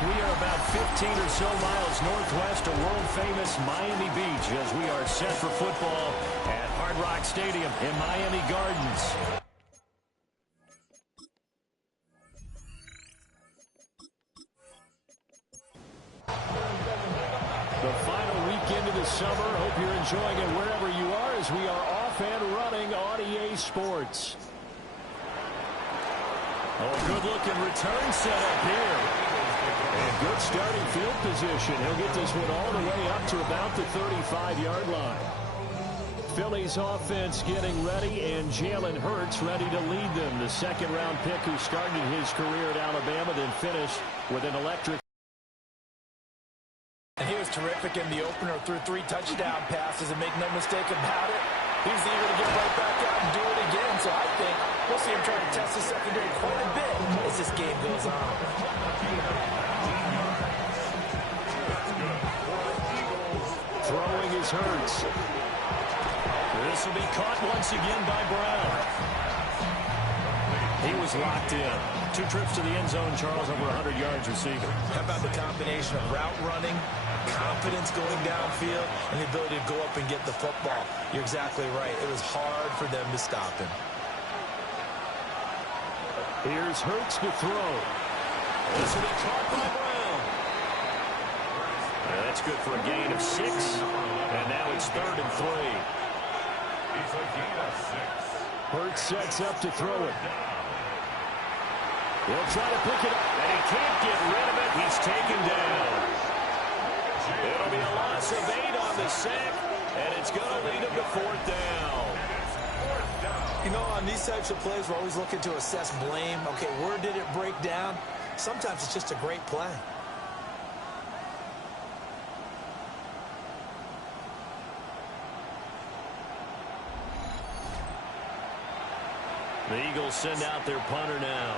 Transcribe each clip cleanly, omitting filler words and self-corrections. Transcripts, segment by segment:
We are about 15 or so miles northwest of world-famous Miami Beach as we are set for football at Hard Rock Stadium in Miami Gardens. The final weekend of the summer. Hope you're enjoying it wherever you are as we are off and running on EA Sports. Oh, good-looking return setup here. And good starting field position. He'll get this one all the way up to about the 35-yard line. Philly's offense getting ready, and Jalen Hurts ready to lead them. The second-round pick who started his career at Alabama, then finished with an electric. And he was terrific in the opener, threw 3 touchdown passes, and make no mistake about it, he was eager to get right back out and do it again. So I think we'll see him try to test the secondary quite a bit as this game goes on. Throwing is Hurts. This will be caught once again by Brown. He was locked in. 2 trips to the end zone, Charles, over 100 yards receiving. How about the combination of route running, confidence going downfield, and the ability to go up and get the football? You're exactly right. It was hard for them to stop him. Here's Hurts to throw. This will be caught by Brown. That's good for a gain of 6. And now it's 3rd and 3. Hurts sets up to throw it. He'll try to pick it up, and he can't get rid of it. He's taken down. It'll be a loss of 8 on the sack, and it's going to lead him to 4th down. You know, on these types of plays, we're always looking to assess blame. Okay, where did it break down? Sometimes it's just a great play. The Eagles send out their punter now.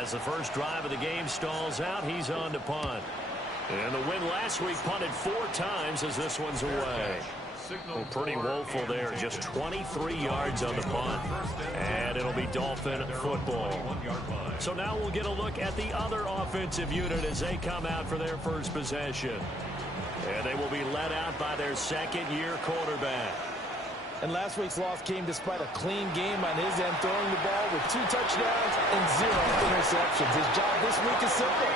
As the first drive of the game stalls out, he's on to punt. And the win last week punted 4 times as this one's away. Well, pretty woeful there. Just 23 yards on the punt. And it'll be Dolphin football. So now we'll get a look at the other offensive unit as they come out for their first possession. And they will be led out by their second-year quarterback. And last week's loss came despite a clean game on his end, throwing the ball with 2 touchdowns and 0 interceptions. His job this week is simple.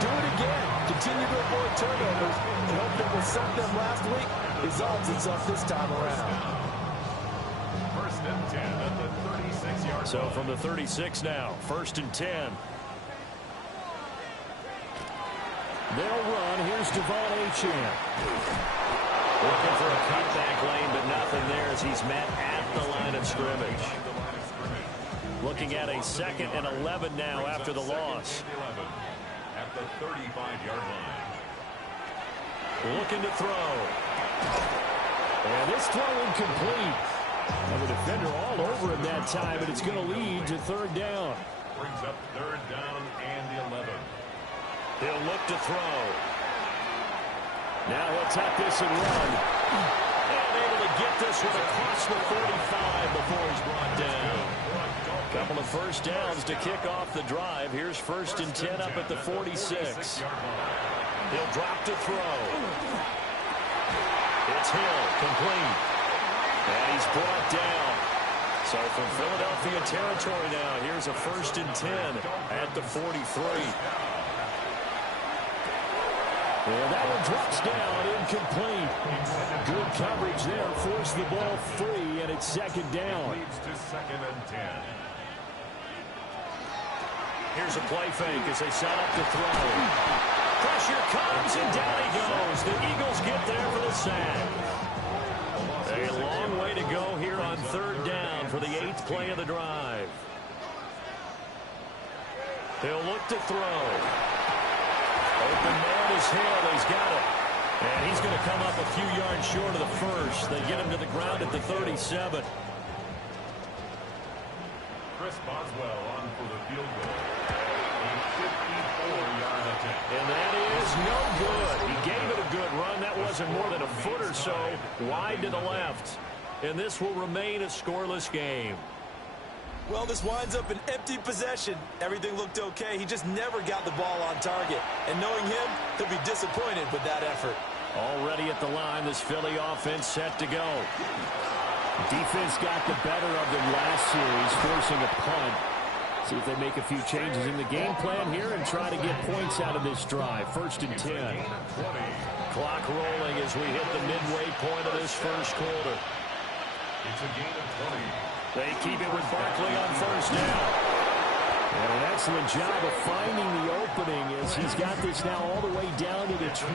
Do it again. Continue to avoid turnovers. And hope that what sent them last week resolves itself this time around. 1st and 10 at the 36-yard line. So from the 36 now, 1st and 10. They'll run. Here's Devon Achane. Looking for a cutback lane, but nothing there as he's met at the line of scrimmage. Looking at a 2nd and 11 now after the loss. At the 35-yard line. Looking to throw. And this throw incomplete. And the defender all over him that time, but it's going to lead to 3rd down. Brings up 3rd down and 11. He'll look to throw. Now he'll tuck this and run. And able to get this one across the 45 before he's brought down. Couple of first downs to kick off the drive. Here's 1st and 10 up at the 46. He'll drop to throw. It's Hill, complete. And he's brought down. So from Philadelphia territory now, here's a 1st and 10 at the 43. And that one drops down, incomplete. Good coverage there, forced the ball free, and it's 2nd down. Leads to 2nd and 10. Here's a play fake as they set up to throw. Pressure comes, and down he goes. The Eagles get there for the sack. A long way to go here on 3rd down for the 8th play of the drive. He'll look to throw. Open man is Hill. He's got it. And he's going to come up a few yards short of the first. They get him to the ground at the 37. Chris Boswell on for the field goal. A 54-yard attempt. And that is no good. He gave it a good run. That wasn't more than a foot or so wide to the left. And this will remain a scoreless game. Well, this winds up an empty possession. Everything looked okay. He just never got the ball on target. And knowing him, he'll be disappointed with that effort. Already at the line, this Philly offense set to go. Defense got the better of them last series, forcing a punt. See if they make a few changes in the game plan here and try to get points out of this drive. 1st and 10. Clock rolling as we hit the midway point of this first quarter. It's a gain of 20. They keep it with Barkley on 1st down. And an excellent job of finding the opening as he's got this now all the way down to the 22.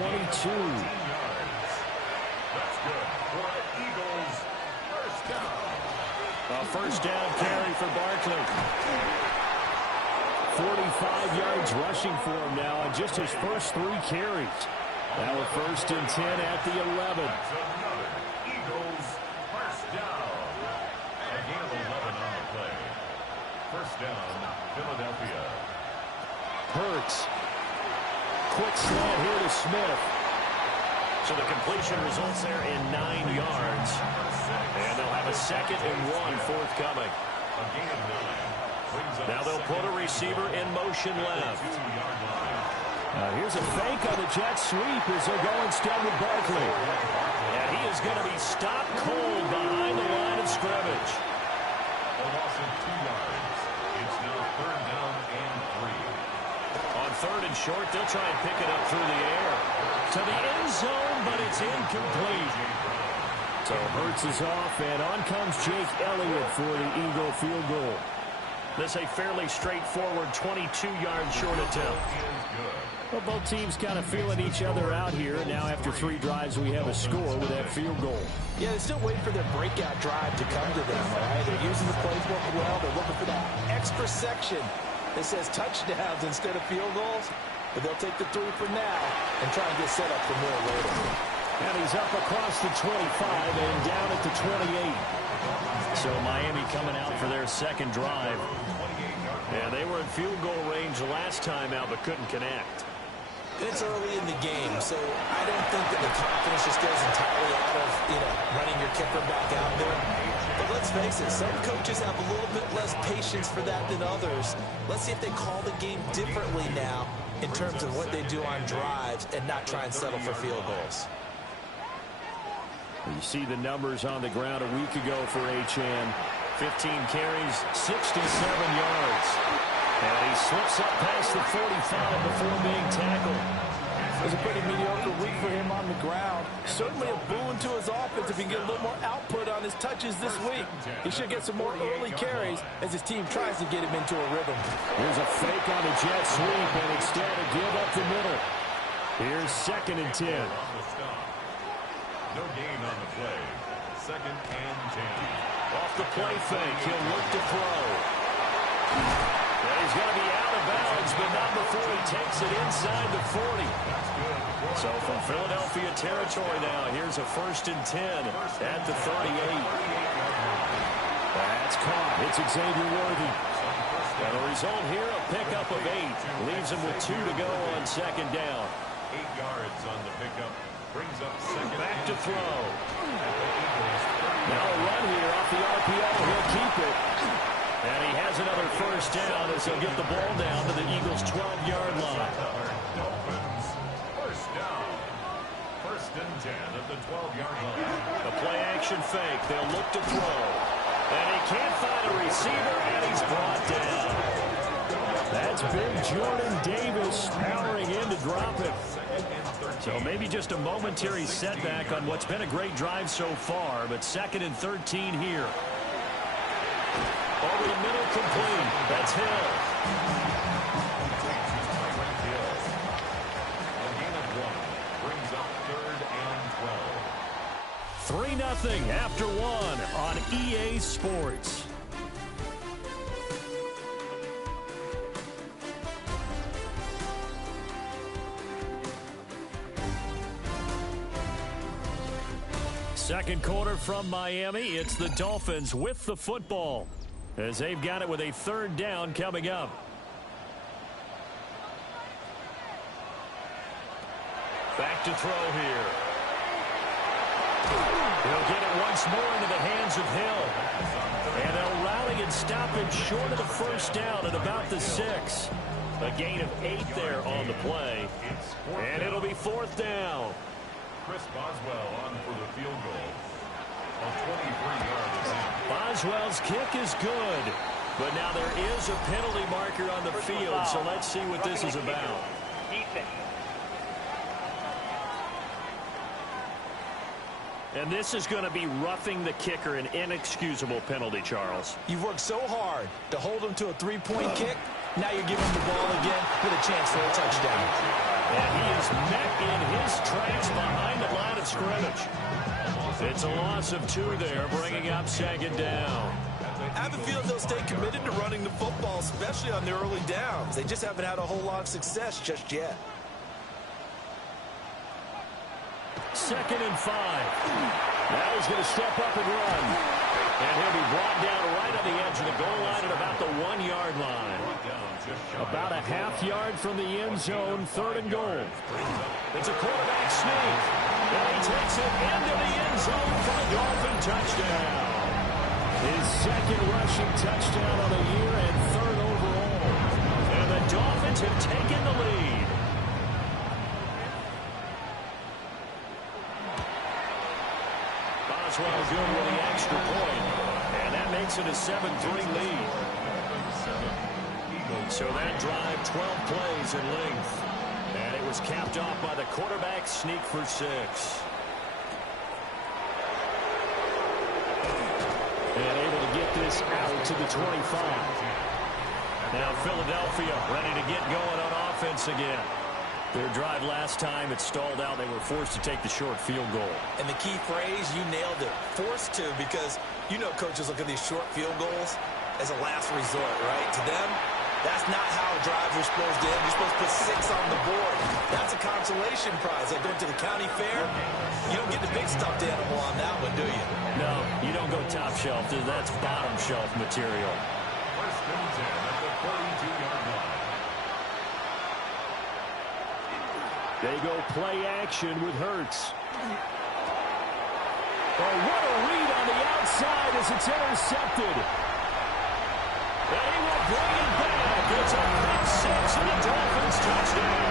That's good for the Eagles. 1st down. A 1st down carry for Barkley. 45 yards rushing for him now on just his first 3 carries. Now a 1st and 10 at the 11. That's another Eagles 1st down. A gain of 11 on the play. 1st down, Philadelphia. Hurts. Quick slant here to Smith. So the completion results there in 9 yards. And they'll have a 2nd and 1 forthcoming. A gain of 9. Now they'll put a receiver in motion left. Here's a fake on the jet sweep as they'll go instead with Barkley. And he is going to be stopped cold behind the line of scrimmage. A loss of 2 yards. It's now 3rd down and 3. On 3rd and short, they'll try and pick it up through the air. To the end zone, but it's incomplete. So Hurts is off, and on comes Jake Elliott for the Eagle field goal. This a fairly straightforward 22-yard short attempt. Well, both teams kind of feeling each other out here. Now after 3 drives, we have a score with that field goal. Yeah, they're still waiting for their breakout drive to come to them, all right? They're using the playbook well. They're looking for that extra section that says touchdowns instead of field goals. But they'll take the 3 for now and try and get set up for more later. And he's up across the 25 and down at the 28. So Miami coming out for their 2nd drive. And they were in field goal range last time out, but couldn't connect. It's early in the game, so I don't think that the confidence just goes entirely out of, running your kicker back out there. But let's face it, some coaches have a little bit less patience for that than others. Let's see if they call the game differently now in terms of what they do on drives and not try and settle for field goals. You see the numbers on the ground a week ago for Achane. 15 carries, 67 yards. And he slips up past the 45 before being tackled. It was a pretty mediocre week for him on the ground. Certainly a boon to his offense if he can get a little more output on his touches this week. He should get some more early carries as his team tries to get him into a rhythm. Here's a fake on the jet sweep, and instead a give up the middle. Here's 2nd and 10. No gain on the play. 2nd and 10. Off the play fake, he'll look to throw. And he's going to be out of bounds, but not before he takes it inside the 40. So from Philadelphia territory now, here's a 1st and 10 at the 38. That's caught. It's Xavier Worthy. And the result here, a pickup of 8. Leaves him with 2 to go on 2nd down. 8 yards on the pickup. Brings up 2nd. Back to throw. Now a run here off the RPO. He'll keep it. And he has another 1st down as he'll get the ball down to the Eagles' 12-yard line. Dolphins 1st down. 1st and 10 at the 12-yard line. The play-action fake. They'll look to throw. And he can't find a receiver, and he's brought down. That's big Jordan Davis powering in to drop it. So maybe just a momentary setback on what's been a great drive so far, but 2nd and 13 here. Over the middle, complete. That's Hill. A gain of 1 brings up 3rd and 12. 3-0 after 1 on EA Sports. Second quarter from Miami. It's the Dolphins with the football as they've got it with a 3rd down coming up. Back to throw here. He'll get it once more into the hands of Hill. And they'll rally and stop him short of the first down at about the 6. A gain of 8 there on the play. And it'll be 4th down. Chris Boswell on for the field goal. A 23-yard attempt. Boswell's kick is good. But now there is a penalty marker on the field, so let's see what this is about. And this is going to be roughing the kicker, an inexcusable penalty, Charles. You've worked so hard to hold him to a 3-point kick. Now you're giving him the ball again with a chance for a touchdown. And he is met in his tracks behind the line of scrimmage. It's a loss of 2 there, bringing up 2nd down. I have a feeling they'll stay committed to running the football, especially on their early downs. They just haven't had a whole lot of success just yet. 2nd and 5. Now he's going to step up and run. And he'll be brought down right on the edge of the goal line at about the 1-yard line. About a half yard from the end zone, 3rd and goal. It's a quarterback sneak. And he takes it into the end zone for a Dolphin touchdown. His 2nd rushing touchdown of the year and 3rd overall. And the Dolphins have taken the lead. Boswell good with the extra point. And that makes it a 7-3 lead. So that drive, 12 plays in length. And it was capped off by the quarterback sneak for 6. And able to get this out to the 25. Now Philadelphia ready to get going on offense again. Their drive last time, it stalled out. They were forced to take the short field goal. And the key phrase, you nailed it, forced to, because you know coaches look at these short field goals as a last resort, right? To them, that's not how drives are supposed to end. You're supposed to put 6 on the board. That's a consolation prize. Like going to the county fair, you don't get the big stuffed animal on that one, do you? No, you don't go top shelf. That's bottom shelf material. 1st and 10 at the 42-yard line. They go play action with Hurts. Oh, what a read on the outside as it's intercepted. And he will bring it back. It's a pick 6 and the Dolphins touchdown.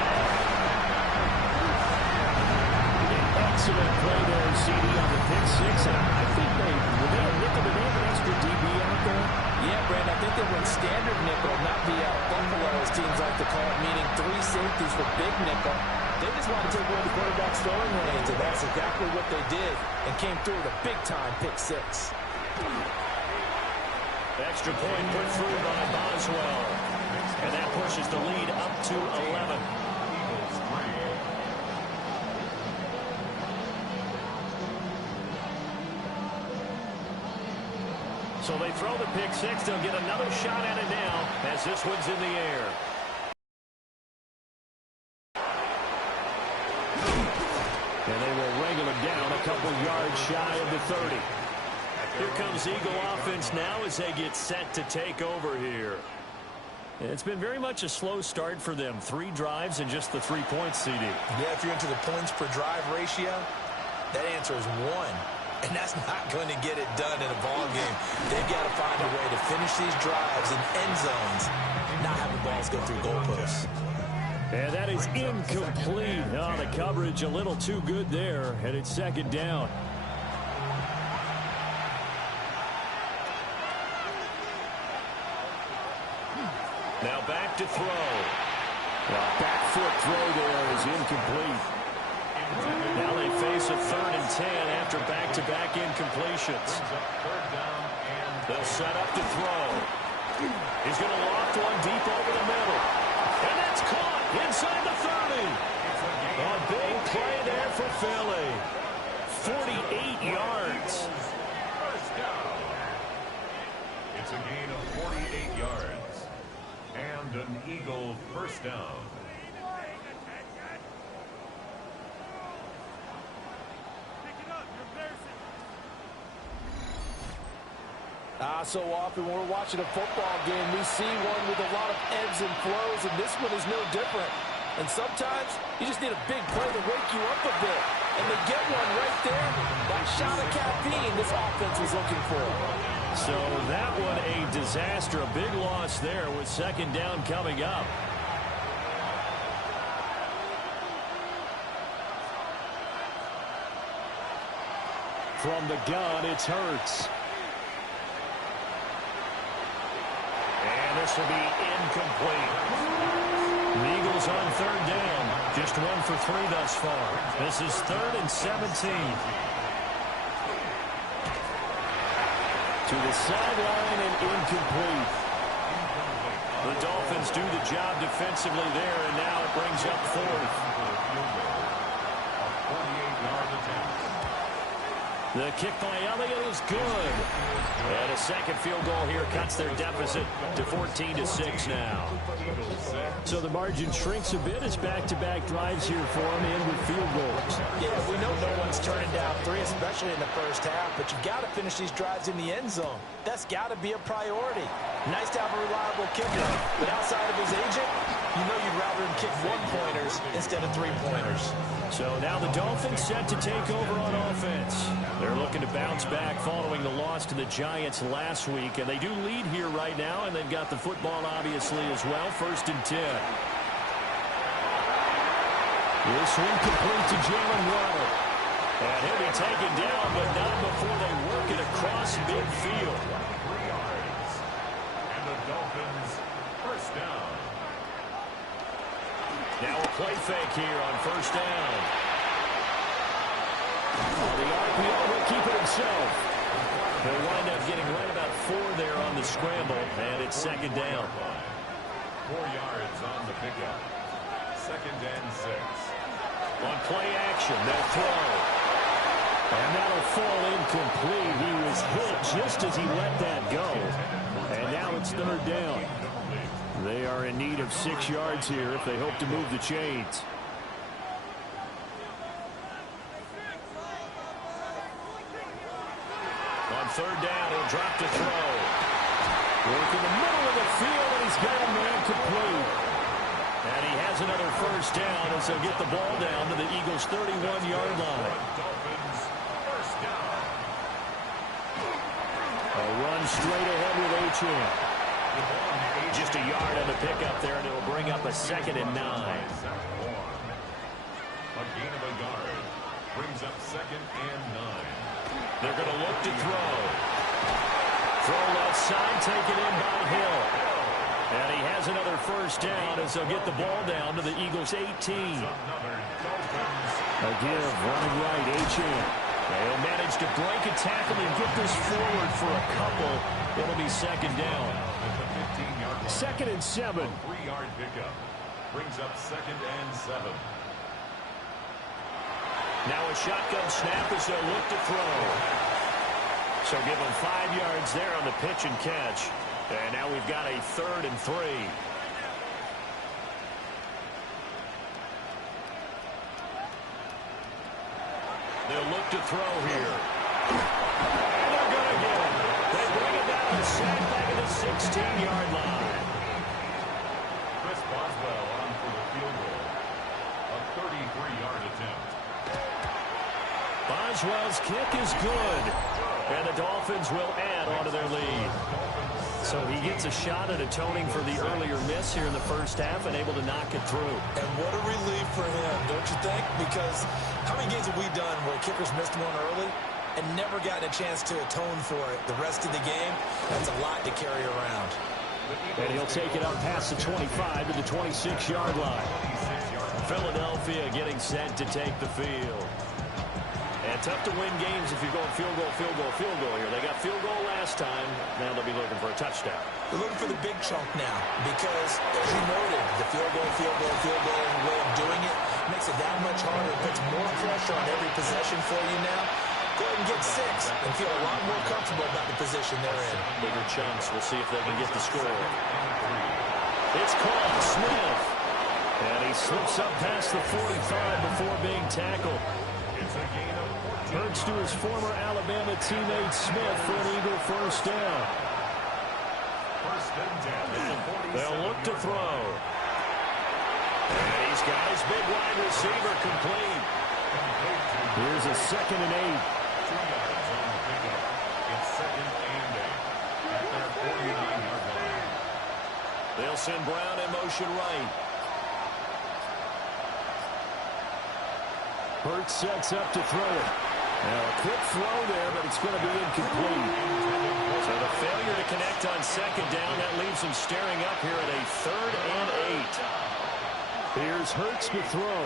Excellent play there, CD, on the pick 6. I think they have an extra DB out there. Yeah, Brandon, I think they run standard nickel, not the buffalo, as teams like to call it, meaning 3 safeties for big nickel. They just want to take away the quarterback's throwing lanes, and that's exactly what they did, and came through with a big-time pick 6. Extra point put through by Boswell. And that pushes the lead up to 11. So they throw the pick 6. They'll get another shot at it now as this one's in the air. And they will wrangle it down a couple yards shy of the 30. Here comes Eagle offense now as they get set to take over here. It's been very much a slow start for them. 3 drives and just the 3 points, CD. Yeah, if you're into the points per drive ratio, that answer is 1. And that's not going to get it done in a ball game. They've got to find a way to finish these drives in end zones, not having balls go through goalposts. And that is incomplete. Oh, the coverage a little too good there, and it's 2nd down. Now back to throw. Well, back foot throw there is incomplete. Now they face a 3rd and 10 after back-to-back incompletions. They'll set up to throw. He's going to loft one deep over the middle. And that's caught inside the 30. A big play there for Philly. 48 yards. First down. It's a gain of 48 yards. And an Eagle first down. So often when we're watching a football game, we see one with a lot of ebbs and flows, and this one is no different. And sometimes you just need a big play to wake you up a bit. And they get one right there. That shot of caffeine this offense was looking for. So that one a disaster. A big loss there with second down coming up. From the gun, it's Hurts. And this will be incomplete. The Eagles on third down. Just 1 for 3 thus far. This is 3rd and 17. To the sideline and incomplete. The Dolphins do the job defensively there, and now it brings up 4th. The kick by Elliott is good. And a second field goal here cuts their deficit to 14-6 now. So the margin shrinks a bit as back-to-back drives here for them and with field goals. Yeah, we know no one's turning down 3, especially in the first half, but you got to finish these drives in the end zone. That's got to be a priority. Nice to have a reliable kicker, but outside of his agent, you know you'd rather him kick 1-pointers instead of 3-pointers. So now the Dolphins set to take over on offense. They're looking to bounce back following the loss to the Giants last week, and they do lead here right now, and they've got the football obviously as well. 1st and 10. This one complete to Jalen Waddle. And he'll be taken down, but not before they work it across midfield. 3 yards. And the Dolphins first down. Now a play fake here on 1st down. The RPO will keep it himself. They'll wind up getting right about 4 there on the scramble, and it's 2nd down. 4 yards on the pickup. 2nd and 6. On play action, they'll throw. And that'll fall incomplete. He was hit just as he let that go. And now it's 3rd down. They are in need of 6 yards here if they hope to move the chains. On 3rd down, he'll drop to throw. Work in the middle of the field, and he's got a man complete. And he has another 1st down as they'll get the ball down to the Eagles' 31-yard line. Dolphins first down. A run straight ahead with Achane. Just a yard on the pickup there, and it'll bring up a 2nd and 9. A gain of a yard brings up 2nd and 9. They're going to look to throw. Throw left side, taken in by Hill. And he has another 1st down as they'll get the ball down to the Eagles' 18. Another Dolphins. A give, running right, Achane. They'll manage to break a tackle and get this forward for a couple. It'll be 2nd down. 2nd and 7. 3-yard pickup brings up 2nd and 7. Now a shotgun snap as they'll look to throw. So give them 5 yards there on the pitch and catch. And now we've got a 3rd and 3. They'll look to throw here. And they're going to get it. They bring it down to sack back at the 16-yard line. Chris Boswell on for the field goal. A 33-yard attempt. Boswell's kick is good. And the Dolphins will add onto their lead. So he gets a shot at atoning for the earlier miss here in the first half and able to knock it through. And what a relief for him, don't you think? Because how many games have we done where kickers missed one early and never gotten a chance to atone for it the rest of the game? That's a lot to carry around. And he'll take it up past the 25 to the 26-yard line. Philadelphia getting set to take the field. And tough to win games if you're going field goal, field goal, field goal here. They got field goal last time. Now they'll be looking for a touchdown. They're looking for the big chunk now because, as you noted, the field goal way of doing it makes it that much harder. It puts more pressure on every possession for you now. Go ahead and get 6 and feel a lot more comfortable about the position they're in. Bigger chunks. We'll see if they can get the score. It's called Smith. And he slips up past the 45 before being tackled. Hurts to his former Alabama teammate Smith for an Eagle 1st down. They'll look to throw. And he's got his big wide receiver complete. Here's a 2nd and 8. 2 yards on the pickup. It's 2nd and 8 at their 49-yard line. They'll send Brown in motion right. Hurts sets up to throw it. Now a quick throw there, but it's going to be incomplete. So the failure to connect on 2nd down, that leaves him staring up here at a 3rd and 8. Here's Hurts to throw.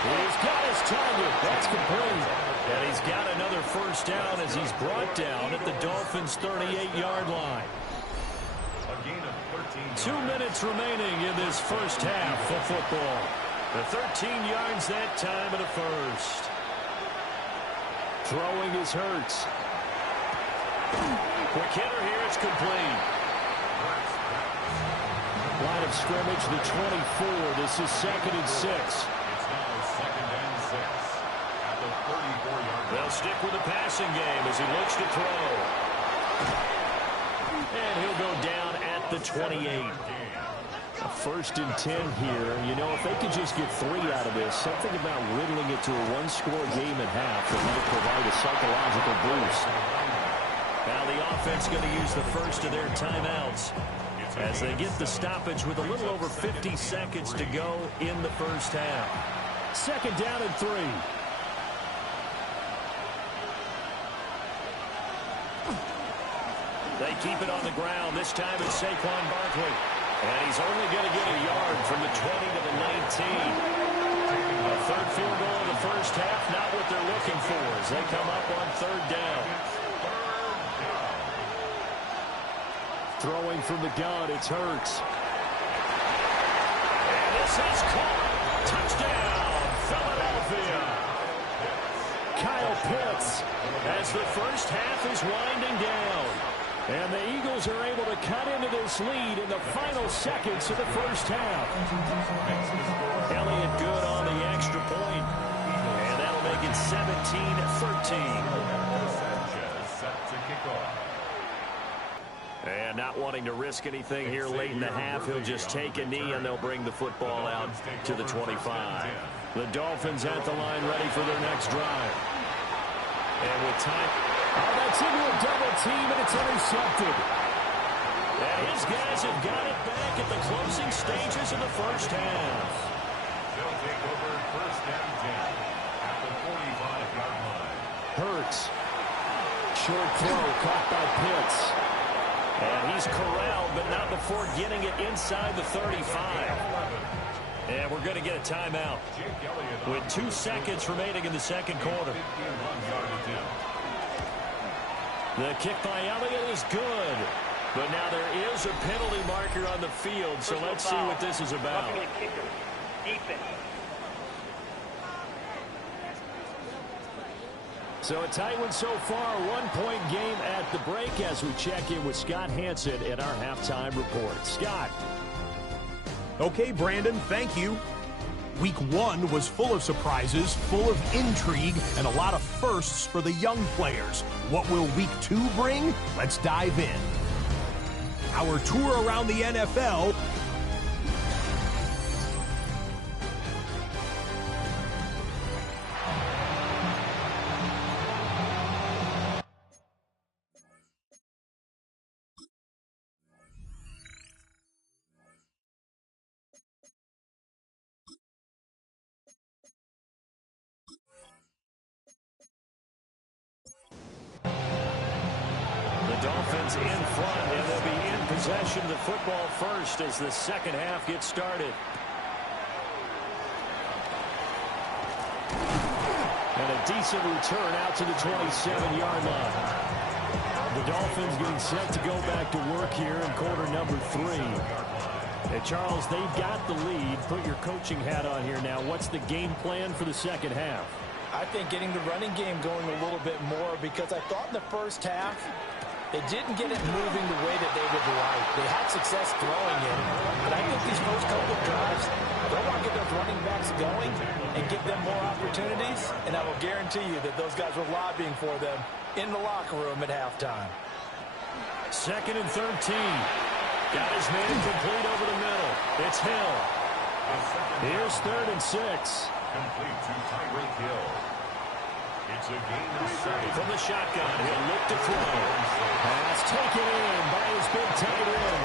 He's got his target. That's complete. And he's got another 1st down as he's brought down at the Dolphins' 38-yard line. A gain of 13 yards. 2 minutes remaining in this first half of football. The 13 yards that time and a 1st. Throwing is Hurts. Quick hitter here, it's complete. Line of scrimmage, the 24. This is 2nd and 6. It's now 2nd and 6 at the 34-yard line. They'll stick with the passing game as he looks to throw. And he'll go down at the 28. A 1st and 10 here. You know, if they could just get 3 out of this, something about riddling it to a 1-score game at half that might provide a psychological boost. Now the offense going to use the first of their timeouts as they get the stoppage with a little over 50 seconds to go in the first half. 2nd down and 3. They keep it on the ground. This time it's Saquon Barkley. And he's only going to get a yard from the 20 to the 19. A 3rd field goal in the first half, not what they're looking for as they come up on 3rd down. Throwing from the gun, it's Hurts. And this is caught. Touchdown, Philadelphia. Kyle Pitts. As the first half is winding down. And the Eagles are able to cut into this lead in the final seconds of the first half. Elliott good on the extra point. And that'll make it 17-13. Set to kick off. And not wanting to risk anything here late in the half, he'll just take a knee and they'll bring the football out to the 25. The Dolphins at the line ready for their next drive. And with time... Oh, that's into a double team, and it's intercepted. And his guys have got it back at the closing stages of the first half. They'll take over 1st and 10 at the 45-yard line. Hurts. Short throw caught by Pitts. And he's corralled, but not before getting it inside the 35. And we're going to get a timeout with 2 seconds remaining in the 2nd quarter. 51-yard attempt. The kick by Elliott is good. But now there is a penalty marker on the field, so let's see what this is about. So a tight one so far, 1-point game at the break as we check in with Scott Hanson in our halftime report. Scott. Okay, Brandon, thank you. Week 1 was full of surprises, full of intrigue, and a lot of firsts for the young players. What will Week 2 bring? Let's dive in. Our tour around the NFL. Dolphins in front, and they'll be in possession of the football first as the second half gets started. And a decent return out to the 27-yard line. The Dolphins getting set to go back to work here in quarter number 3. And Charles, they've got the lead. Put your coaching hat on here now. What's the game plan for the second half? I think getting the running game going a little bit more, because I thought in the first half they didn't get it moving the way that they would like. They had success throwing it, but I think these first couple of drives, they'll want to get those running backs going and give them more opportunities, and I will guarantee you that those guys were lobbying for them in the locker room at halftime. 2nd and 13. Got his man complete over the middle. It's Hill. Here's 3rd and 6. Complete to Tyreek Hill. It's a gain of 7. From the shotgun, he'll look to throw. Pass taken in by his big tight end.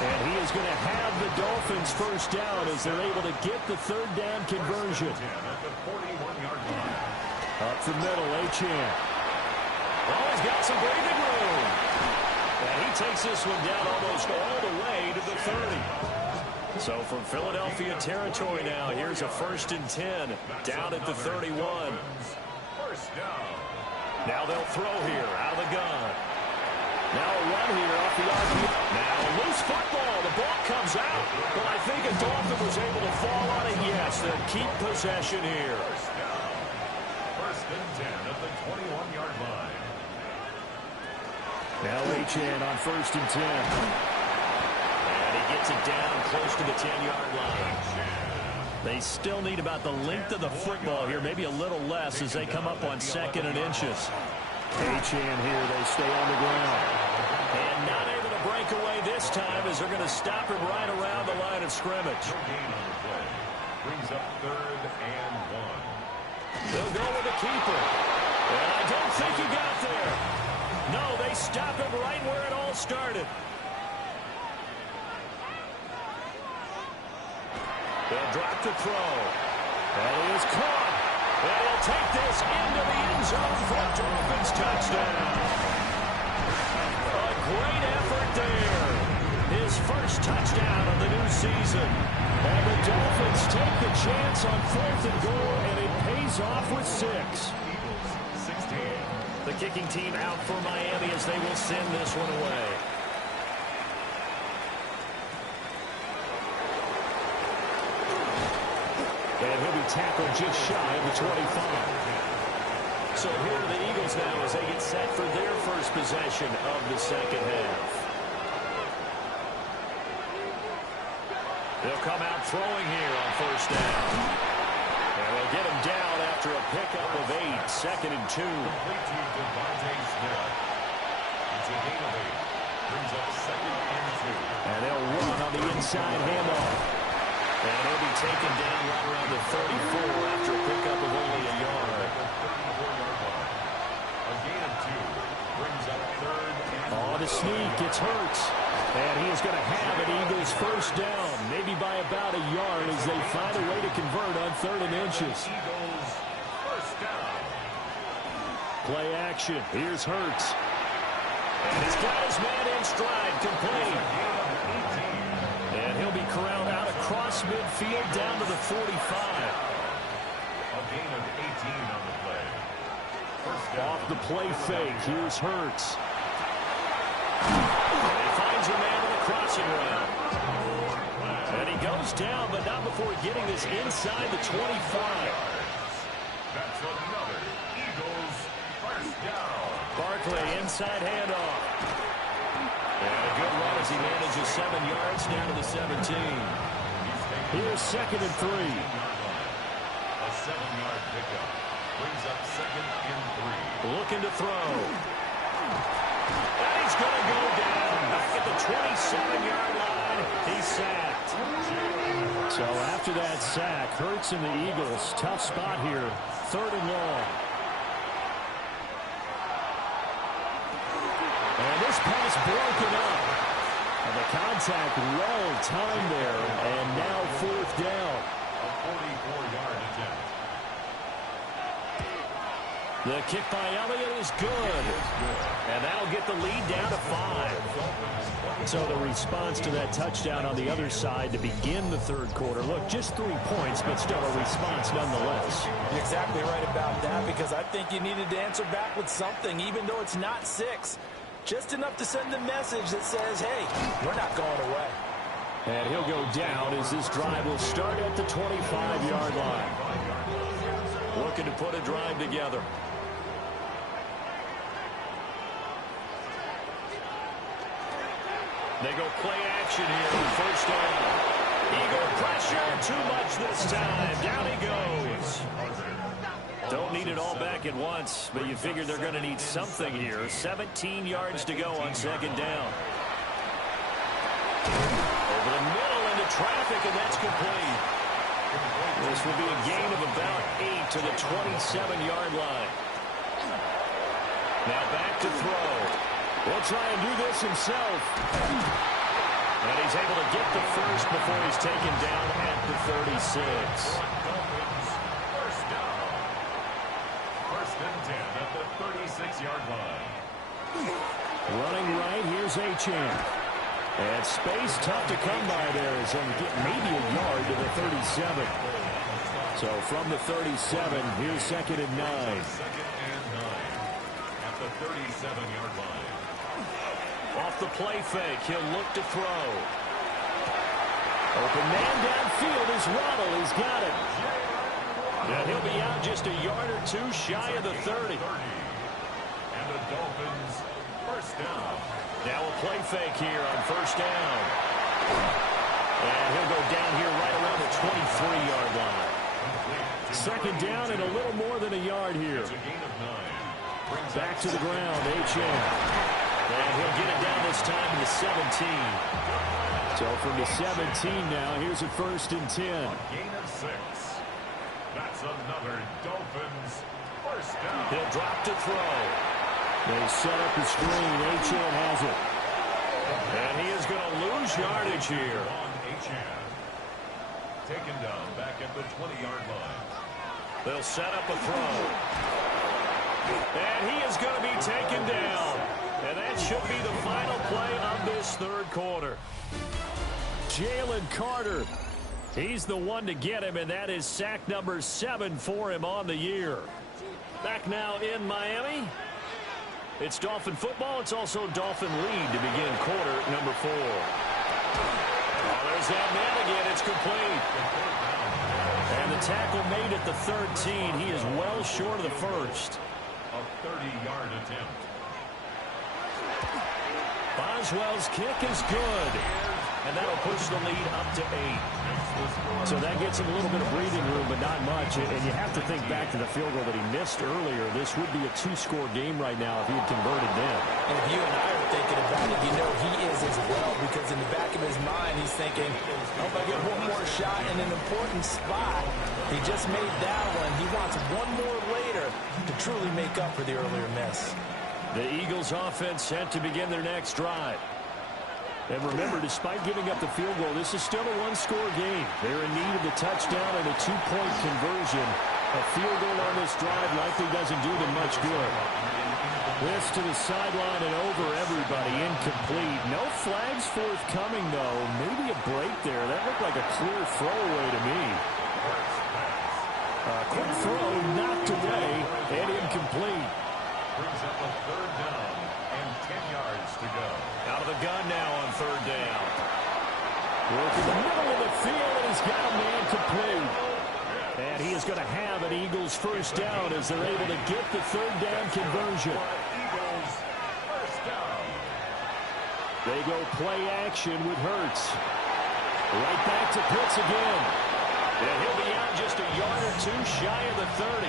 And he is going to have the Dolphins first down as they're able to get the third down conversion. At the 41-yard line. Up the middle, Achane. Oh, he's got some breathing room. And he takes this one down almost all the way to the 30. So from Philadelphia territory now, here's a 1st and 10 down at the 31. First down. Now they'll throw here out of the gun. Now a run here off the RP. Now a loose football. The ball comes out. But I think a Dolphin was able to fall on it. Yes, they'll keep possession here. First down. 1st and 10 at the 21-yard line. Now Achane on 1st and 10. And he gets it down close to the 10-yard line. They still need about the length of the football here, maybe a little less as they come up on 2nd and inches. Achane here, they stay on the ground. And not able to break away this time as they're going to stop him right around the line of scrimmage. No gain on the play. Brings up 3rd and 1. They'll go with the keeper. And I don't think he got there. No, they stop him right where it all started. They'll drop the throw. And he is caught. And he'll take this into the end zone for a Dolphins touchdown. A great effort there. His first touchdown of the new season. And the Dolphins take the chance on 4th and goal, and it pays off with 6. Eagles 16. The kicking team out for Miami as they will send this one away. And he'll be tackled just shy of the 25. So here are the Eagles now as they get set for their first possession of the second half. They'll come out throwing here on 1st down. And they'll get him down after a pickup of 8, 2nd and 2. Complete to Devontae Smith. It's a gain of 8. Brings up 2nd and 2. And they'll run on the inside handoff. And he'll be taken down right around the 34 after a pickup of only a yard. A gain of 2 brings up 3rd and 1. On the sneak, it's Hurts. And he is going to have an Eagles first down, maybe by about a yard as they find a way to convert on 3rd and inches. Eagles first down. Play action. Here's Hurts. And he's got his man in stride, complete. And he'll be corralled out across midfield down to the 45. A gain of 18 on the play. First down. Off the play fake, here's Hurts. And he finds a man on the crossing route. And he goes down, but not before getting this inside the 25. That's another Eagles first down. Barkley, inside handoff. And a good run as he manages 7 yards down to the 17. Here's 2nd and 3. A 7-yard pickup. Brings up 2nd and 3. Looking to throw. And he's going to go down back at the 27-yard line. He's sacked. So after that sack, Hurts and the Eagles, tough spot here. 3rd and long. And this pass broken up. And the contact well timed there. And now 4th down. A 44-yard attempt. The kick by Elliott is good. And that'll get the lead down to 5. So the response to that touchdown on the other side to begin the 3rd quarter. Look, just 3 points, but still a response nonetheless. You're exactly right about that, because I think you needed to answer back with something, even though it's not 6. Just enough to send a message that says, hey, we're not going away. And he'll go down as this drive will start at the 25-yard line. Looking to put a drive together. They go play action here on 1st down. Eagle pressure, too much this time. Down he goes. Don't need it all back at once, but you figure they're going to need something here. 17 yards to go on 2nd down. Over the middle into traffic, and that's complete. This will be a gain of about 8 to the 27-yard line. Now back to throw. He'll try and do this himself. And he's able to get the first before he's taken down at the 36. First down. First and 10 at the 36-yard line. Running right, here's Achane. And space tough to come by there as he'll get maybe a yard to the 37. So from the 37, here's 2nd and 9. 2nd and 9 at the 37-yard line. Off the play fake, he'll look to throw. Open man downfield is Waddle. He's got it. And he'll be out just a yard or two shy of the 30. And the Dolphins first down. Now a play fake here on first down. And he'll go down here right around the 23-yard line. 2nd down and a little more than a yard here. It's a gain of 9. Back to the ground, Achane. And he'll get it down this time to the 17. So from the 17 now, here's a 1st and 10. Gain of 6. That's another Dolphins first down. He'll drop to throw. They set up the screen. Achane has it. And he is going to lose yardage here. On Achane. Taken down back at the 20-yard line. They'll set up a throw. And he is going to be taken down. And that should be the final play of this third quarter. Jalen Carter. He's the one to get him, and that is sack number 7 for him on the year. Back now in Miami. It's Dolphin football. It's also Dolphin lead to begin quarter number 4. Oh, there's that man again. It's complete. And the tackle made at the 13. He is well short of the first. A 30-yard attempt. Boswell's kick is good. And that'll push the lead up to 8. So that gets him a little bit of breathing room, but not much. And you have to think back to the field goal that he missed earlier. This would be a 2-score game right now if he had converted then. And if you and I are thinking about it, you know he is as well, because in the back of his mind, he's thinking, I hope I get one more shot in an important spot. He just made that one. He wants one more later to truly make up for the earlier miss. The Eagles offense set to begin their next drive. And remember, despite giving up the field goal, this is still a 1-score game. They're in need of the touchdown and a 2-point conversion. A field goal on this drive likely doesn't do them much good. This to the sideline and over everybody. Incomplete. No flags forthcoming, though. Maybe a break there. That looked like a clear throwaway to me. Quick throw knocked away and incomplete. Brings up a 3rd down and 10 yards to go. Out of the gun now on 3rd down. Working the middle of the field, and he's got a man complete. And he is going to have an Eagles first down as they're able to get the 3rd down conversion. Eagles first down. They go play action with Hurts. Right back to Pitts again. And he'll be out just a yard or two shy of the 30.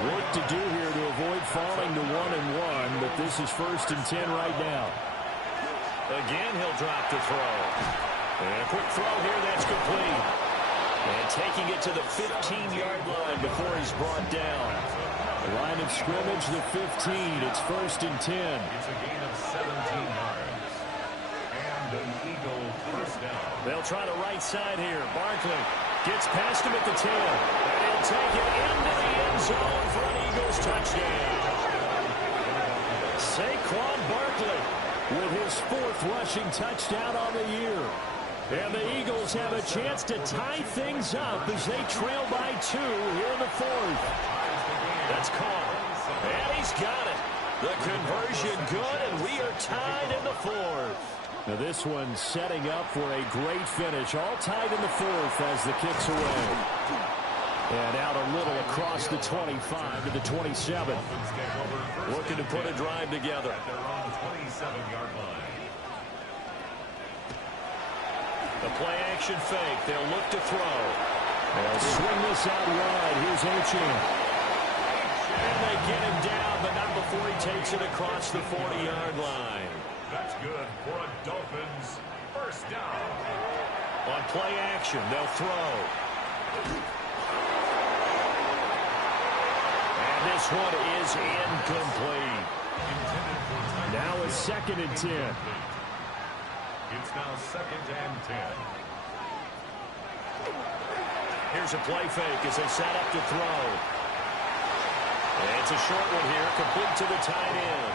Work to do here to avoid falling to 1-1, but this is 1st and 10 right now. Again, he'll drop to throw. And a quick throw here, that's complete. And taking it to the 15-yard line before he's brought down. Line of scrimmage, the 15. It's 1st and 10. It's a gain of 17 yards. And an Eagle first down. They'll try the right side here. Barkley gets past him at the 10. And he'll take it into the end zone for an Eagles touchdown. Saquon Barkley with his 4th rushing touchdown on the year. And the Eagles have a chance to tie things up as they trail by 2 here in the 4th. That's caught. And he's got it. The conversion good, and we are tied in the 4th. Now this one setting up for a great finish. All tied in the 4th as the kick's away. And out a little across the 25 to the 27. Looking to put a drive together. At their own 27-yard line. The play-action fake. They'll look to throw. They'll swing this out wide. Here's Achane. And they get him down, but not before he takes it across the 40-yard line. That's good for a Dolphins first down. On play action, they'll throw. And this one is incomplete. Now it's 2nd and 10. It's now 2nd and 10. Here's a play fake as they set up to throw. It's a short one here, complete to the tight end.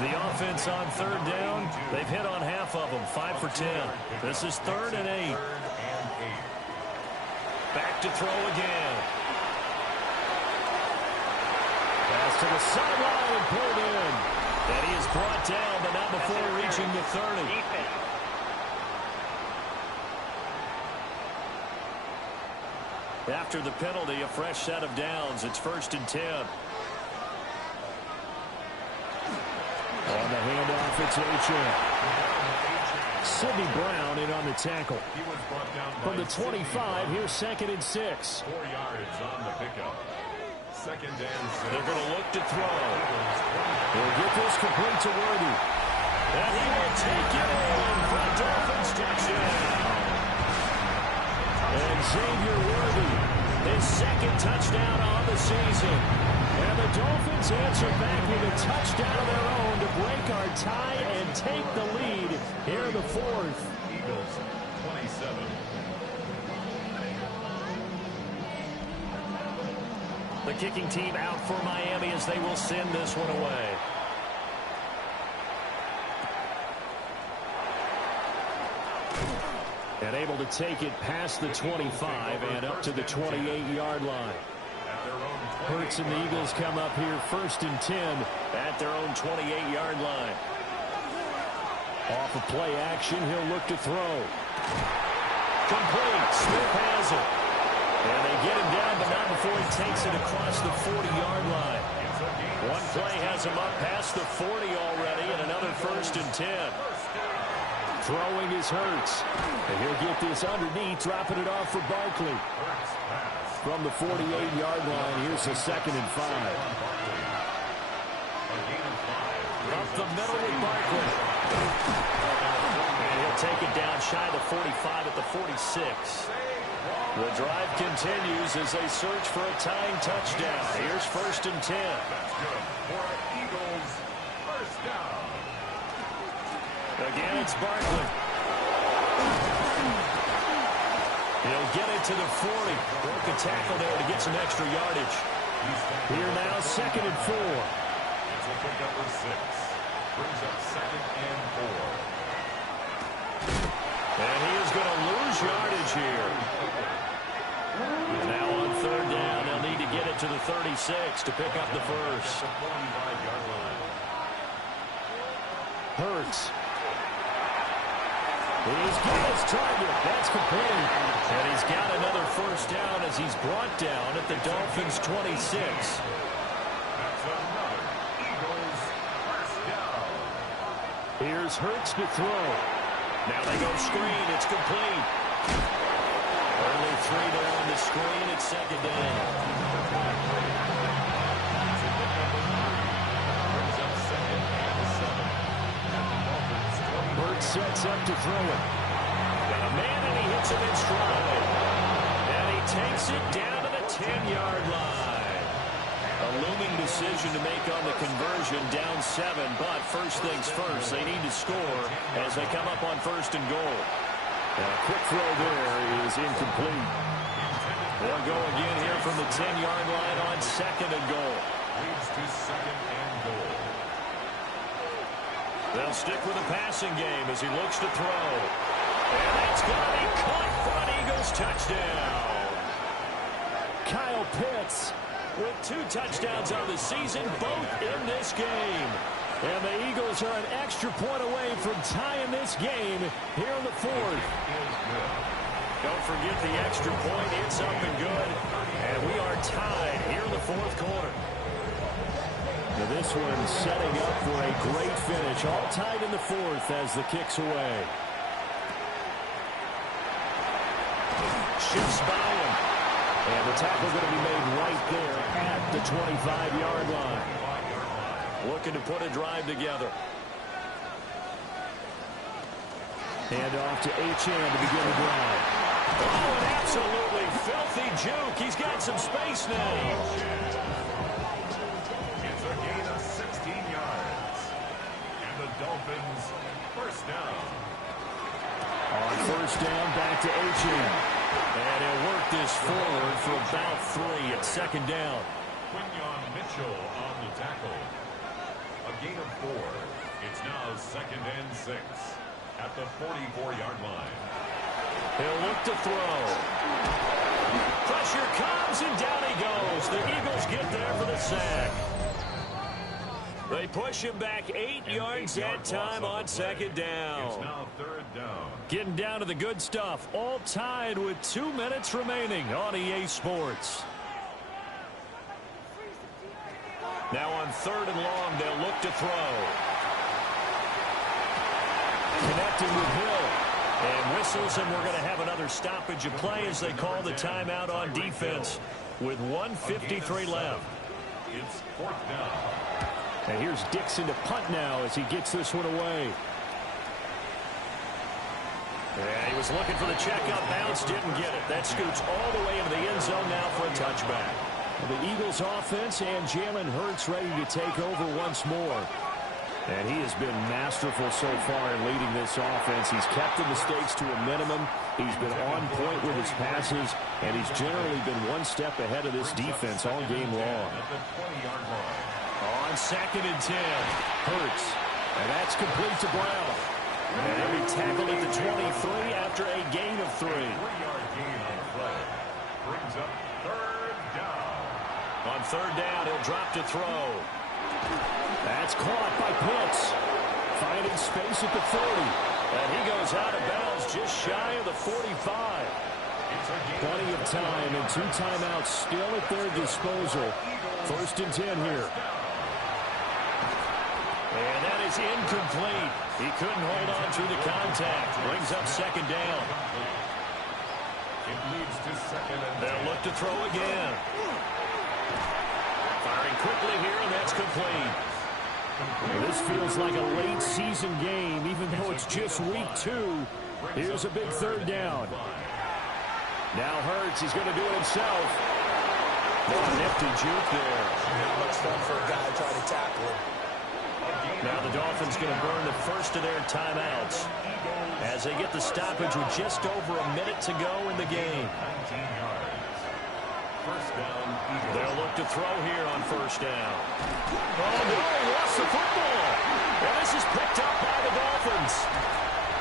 The offense on 3rd down, they've hit on half of them, 5 for 10. This is 3rd and 8. Back to throw again. Pass to the sideline and pulled in. And he is brought down, but not before reaching the 30. After the penalty, a fresh set of downs. It's 1st and 10. On the handoff, it's Achane. Sidney Brown in on the tackle. From the 25, here's 2nd and 6. 4 yards on the pickup. 2nd and 6. They're going to look to throw. They'll get this complete to Worthy. And he will take it in for a Dolphins touchdown. And Xavier Worthy, his 2nd touchdown on the season. And the Dolphins answer back with a touchdown of their own to break our tie and take the lead here in the 4th. Eagles 27. The kicking team out for Miami as they will send this one away. And able to take it past the 25 and up to the 28-yard line. Hurts and the Eagles come up here 1st and 10 at their own 28-yard line. Off of play action, he'll look to throw. Complete. Smith has it. And they get him down, but not before he takes it across the 40-yard line. One play has him up past the 40 already, and another 1st and 10. Throwing is Hurts. And he'll get this underneath, dropping it off for Barkley. From the 48-yard line, here's the 2nd and 5. Up the middle with Barkley. And he'll take it down shy of the 45 at the 46. The drive continues as they search for a tying touchdown. Here's 1st and 10. That's good for Eagles. 1st down. Again, it's Barkley. He'll get it to the 40. Broke a tackle there to get some extra yardage. Here now, 2nd and 4. It's a pickup of 6. Brings up 2nd and 4. And he is going to lose yardage here. And now on 3rd down, they'll need to get it to the 36 to pick up the first. 45-yard line. Hurts. He's got his target. That's complete. And he's got another 1st down as he's brought down at the Dolphins' 26. That's another Eagles 1st down. Here's Hurts to throw. Now they go screen. It's complete. Only 3 there on the screen. It's 2nd down. Brings up 2nd and 7. Hurts sets up to throw it. Got a man and he hits him in stride. And he takes it down to the 10-yard line. A looming decision to make on the conversion, down 7, but first things first, they need to score as they come up on 1st and goal. And a quick throw there is incomplete. They'll go again here from the 10-yard line on 2nd and goal. Leads to 2nd and goal. They'll stick with the passing game as he looks to throw. And that's going to be caught for an Eagles touchdown. Kyle Pitts With 2 touchdowns on the season, both in this game. And the Eagles are an extra point away from tying this game here in the 4th. Don't forget the extra point. It's up and good. And we are tied here in the 4th quarter. Now this one setting up for a great finish. All tied in the 4th as the kick's away. Shifts by him. And the tackle going to be made right there at the 25-yard line. Looking to put a drive together. Hand off to Achane to begin the drive. Oh, an absolutely filthy juke. He's got some space now. It's a gain of 16 yards. And the Dolphins first down. On first down, back to Achane. And he'll work this forward for about 3 at second down. Quinyon Mitchell on the tackle. A gain of 4. It's now 2nd and 6 at the 44-yard line. He'll look to throw. Pressure comes, and down he goes. The Eagles get there for the sack. They push him back 8 yards that time on second down. It's now 3rd down. Getting down to the good stuff. All tied with 2 minutes remaining on EA Sports. Now on 3rd and long, they'll look to throw. Connecting with Hill. And whistles, and we're going to have another stoppage of play as they call the timeout on defense with 1:53 left. It's 4th down. And here's Dixon to punt now as he gets this one away. Yeah, he was looking for the checkup bounce, didn't get it. That scoots all the way into the end zone now for a touchback. The Eagles offense and Jalen Hurts ready to take over once more. And he has been masterful so far in leading this offense. He's kept the mistakes to a minimum. He's been on point with his passes, and he's generally been one step ahead of this defense all game long. At the 20-yard line. On 2nd and 10, Hurts. And that's complete to Brown. And he'll be tackled at the 23 after a gain of 3. 3-yard gain on the play. Brings up 3rd down. On 3rd down, he'll drop to throw. That's caught by Pitts. Finding space at the 30. And he goes out of bounds just shy of the 45. Plenty of time and 2 timeouts still at their disposal. 1st and 10 here. And that is incomplete. He couldn't hold on through the contact. Brings up 2nd down. It leads to 2nd and 10. They'll look to throw again. Firing quickly here, and that's complete. This feels like a late season game, even though it's just week 2. Here's a big 3rd down. Now Hurts, he's going to do it himself. Oh, nifty juke there. Not much fun for a guy trying to tackle him. Now the Dolphins going to burn the first of their timeouts as they get the stoppage with just over a minute to go in the game. 19 yards. First down, Eagles. They'll look to throw here on 1st down. Oh, no, he lost the football. And this is picked up by the Dolphins.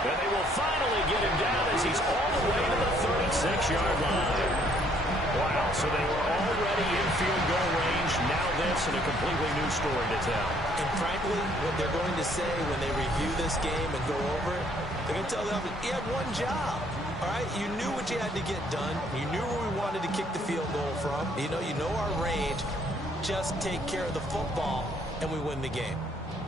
And they will finally get him down as he's all the way to the 36-yard line. Wow, so they were already in field goal range. Now this and a completely new story to tell. And frankly, what they're going to say when they review this game and go over it, they're going to tell them, he had one job. All right, you knew what you had to get done. You knew where we wanted to kick the field goal from. You know our range. Just take care of the football, and we win the game.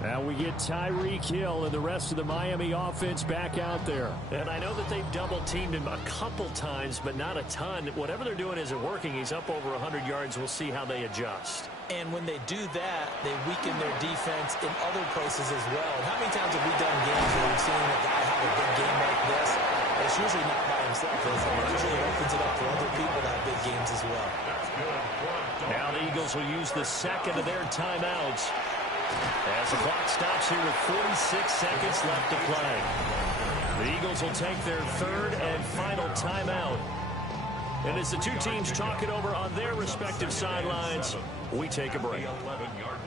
Now we get Tyreek Hill and the rest of the Miami offense back out there. And I know that they've double-teamed him a couple times, but not a ton. Whatever they're doing isn't working. He's up over 100 yards. We'll see how they adjust. And when they do that, they weaken their defense in other places as well. And how many times have we done games where we've seen a guy have a big game like this? It's usually not by himself. It usually opens it up for other people to have big games as well. Now the Eagles will use the second of their timeouts as the clock stops here with 46 seconds left to play. The Eagles will take their 3rd and final timeout. And as the two teams talk it over on their respective sidelines, we take a break.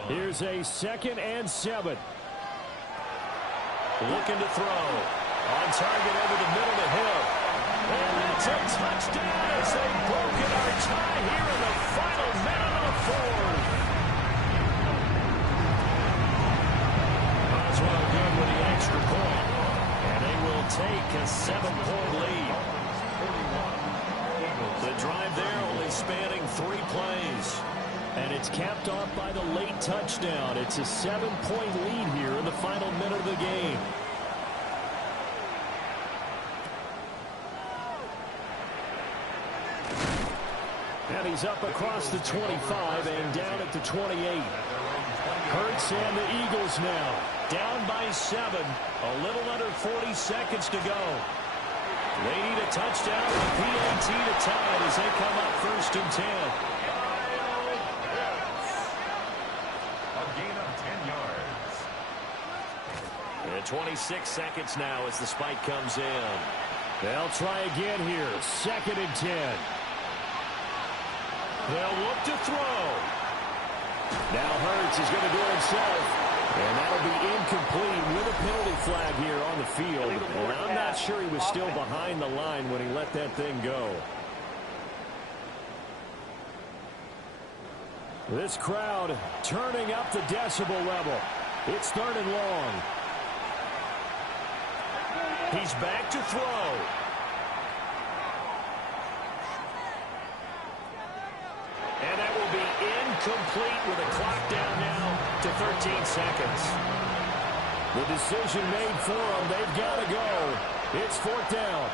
Here's a 2nd and 7. Looking to throw. On target over the middle to Hill. And it's a touchdown as they've broken our tie here in the final minute of the 4th. Boswell good with the extra point. And they will take a 7-point lead. The drive there only spanning 3 plays. And it's capped off by the late touchdown. It's a 7-point lead here in the final minute of the game. And he's up across the 25 and down at the 28. Hurts and the Eagles now down by 7. A little under 40 seconds to go. They need a touchdown and a PAT to tie it as they come up 1st 26 seconds now as the spike comes in. They'll try again here. 2nd and 10. They'll look to throw. Now Hurts is going to do it himself. And that'll be incomplete with a penalty flag here on the field. And I'm not sure he was still behind the line when he let that thing go. This crowd turning up the decibel level. It's 3rd and long. He's back to throw. And that will be incomplete with a clock down now to 13 seconds. The decision made for them. They've got to go. It's 4th down.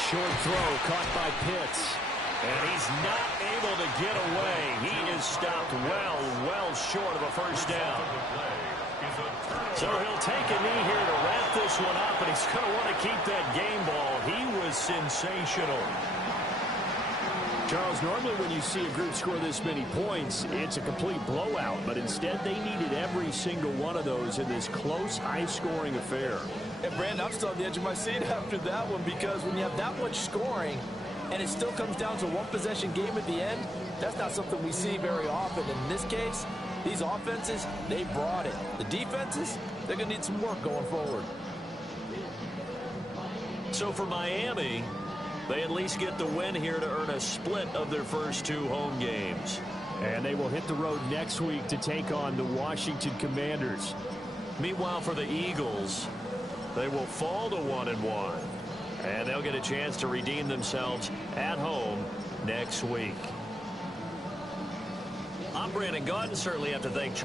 Short throw caught by Pitts. And he's not able to get away. He is stopped well short of a first down. So he'll take a knee here to wrap this one up, and he's going to want to keep that game ball. He was sensational. Charles, normally when you see a group score this many points, it's a complete blowout. But instead, they needed every single one of those in this close, high-scoring affair. And Brandon, I'm still on the edge of my seat after that one, because when you have that much scoring and it still comes down to a one-possession game at the end, that's not something we see very often. In this case, these offenses, they brought it. The defenses, they're going to need some work going forward. So for Miami, they at least get the win here to earn a split of their first 2 home games. And they will hit the road next week to take on the Washington Commanders. Meanwhile, for the Eagles, they will fall to 1-1. And they'll get a chance to redeem themselves at home next week. I'm Brandon Gaudin. Certainly have to thank